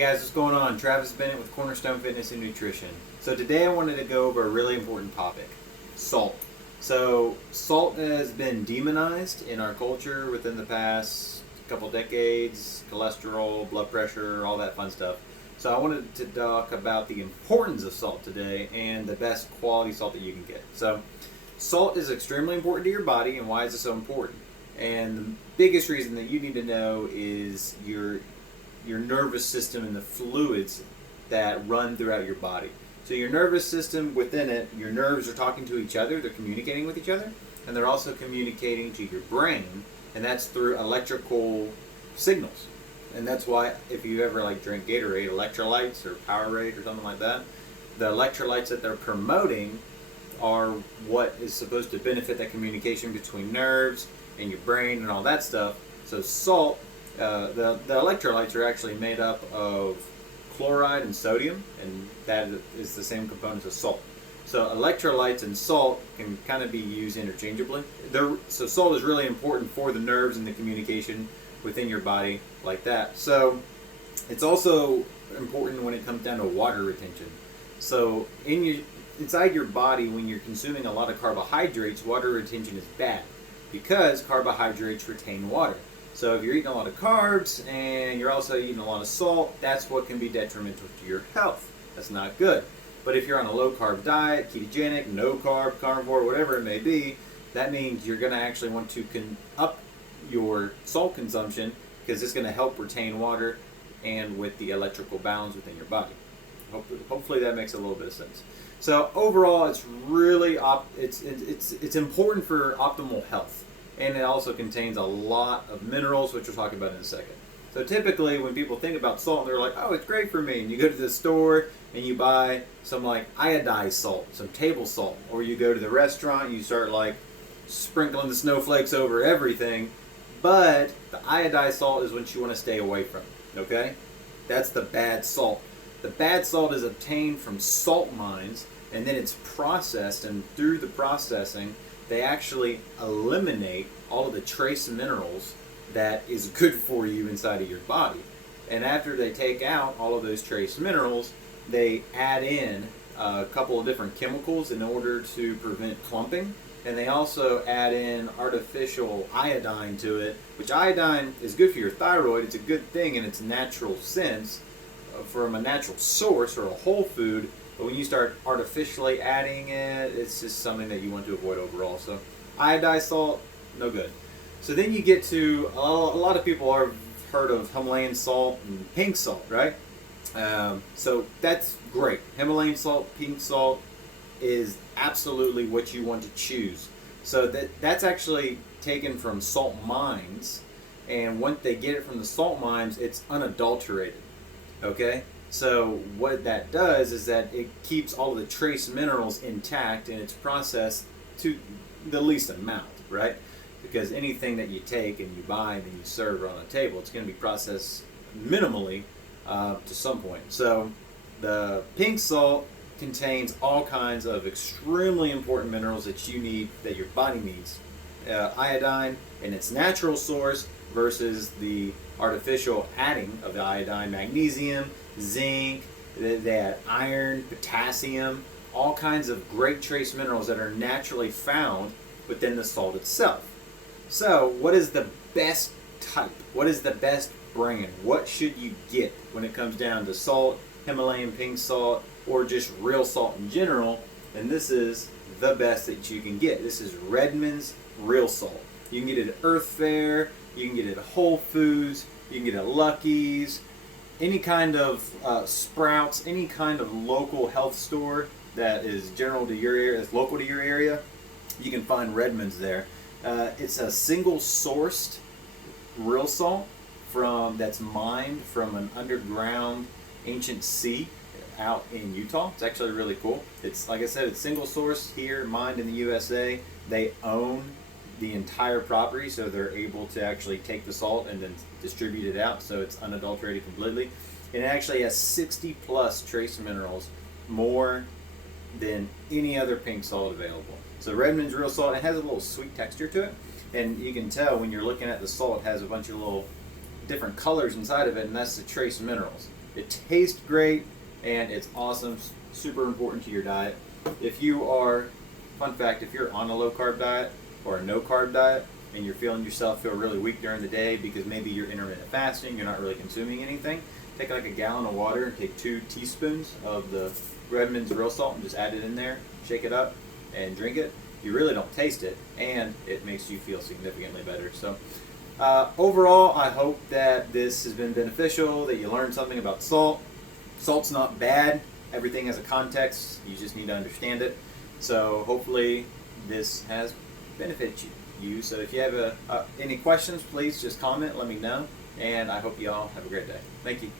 Hey guys, what's going on? Travis Bennett with Cornerstone Fitness and Nutrition. So today I wanted to go over a really important topic, salt. So salt has been demonized in our culture within the past couple decades, cholesterol, blood pressure, all that fun stuff. So I wanted to talk about the importance of salt today and the best quality salt that you can get. So salt is extremely important to your body, and why is it so important? And the biggest reason that you need to know is your nervous system and the fluids that run throughout your body. So your nervous system, within it, your nerves are talking to each other, they're communicating with each other, and they're also communicating to your brain, and that's through electrical signals. And that's why if you ever drink Gatorade, Electrolytes or Powerade or something like that, the electrolytes that they're promoting are what is supposed to benefit that communication between nerves and your brain and all that stuff. So salt, the electrolytes are actually made up of chloride and sodium, and that is the same components of salt. So electrolytes and salt can kind of be used interchangeably. So salt is really important for the nerves and the communication within your body like that. So it's also important when it comes down to water retention. So inside your body, when you're consuming a lot of carbohydrates, water retention is bad because carbohydrates retain water. So if you're eating a lot of carbs and you're also eating a lot of salt, that's what can be detrimental to your health. That's not good. But if you're on a low carb diet, ketogenic, no carb, carnivore, whatever it may be, that means you're going to actually want to up your salt consumption because it's going to help retain water and with the electrical balance within your body. Hopefully that makes a little bit of sense. So overall, it's really it's important for optimal health. And it also contains a lot of minerals, which we'll talk about in a second. So typically when people think about salt, they're like, oh, it's great for me. And you go to the store and you buy some iodized salt, some table salt. Or you go to the restaurant and you start sprinkling the snowflakes over everything. But the iodized salt is what you want to stay away from, okay? That's the bad salt. The bad salt is obtained from salt mines, and then it's processed, and through the processing, they actually eliminate all of the trace minerals that is good for you inside of your body. And after they take out all of those trace minerals, they add in a couple of different chemicals in order to prevent clumping. And they also add in artificial iodine to it, which iodine is good for your thyroid. It's a good thing in its natural sense from a natural source or a whole food. But when you start artificially adding it, it's just something that you want to avoid overall. So iodized salt, no good. So then you get to, a lot of people have heard of Himalayan salt and pink salt, right? So that's great. Himalayan salt, pink salt is absolutely what you want to choose. So that's actually taken from salt mines. And once they get it from the salt mines, it's unadulterated, okay? So what that does is that it keeps all of the trace minerals intact and it's processed to the least amount, right? Because anything that you take and you buy and then you serve on a table, it's going to be processed minimally to some point. So the pink salt contains all kinds of extremely important minerals that you need, that your body needs. Iodine in its natural source versus the artificial adding of the iodine, magnesium, zinc, they add iron, potassium, all kinds of great trace minerals that are naturally found within the salt itself. So what is the best type? What is the best brand? What should you get when it comes down to salt, Himalayan pink salt, or just real salt in general? And this is the best that you can get. This is Redmond's real salt. You can get it at Earth Fare, you can get it at Whole Foods, you can get it at Lucky's, any kind of Sprouts, any kind of local health store that is general to your area, is local to your area, you can find Redmond's there. It's a single sourced real salt that's mined from an underground ancient sea out in Utah. It's actually really cool. It's, like I said, it's single source here, mined in the USA. They own the entire property, so they're able to actually take the salt and then distribute it out, so it's unadulterated completely. And it actually has 60 plus trace minerals, more than any other pink salt available. So Redmond's real salt, it has a little sweet texture to it, and you can tell when you're looking at the salt, it has a bunch of little different colors inside of it, and that's the trace minerals. It tastes great, and it's awesome, super important to your diet. If you are, fun fact, if you're on a low carb diet or a no carb diet, and you're feeling yourself feel really weak during the day because maybe you're intermittent fasting, you're not really consuming anything, take like a gallon of water and take 2 teaspoons of the Redmond's real salt and just add it in there, shake it up, and drink it. You really don't taste it, and it makes you feel significantly better. So overall, I hope that this has been beneficial, that you learned something about salt. Salt's not bad. Everything has a context. You just need to understand it. So hopefully this has benefited you. So if you have any questions, please just comment, let me know. And I hope you all have a great day. Thank you.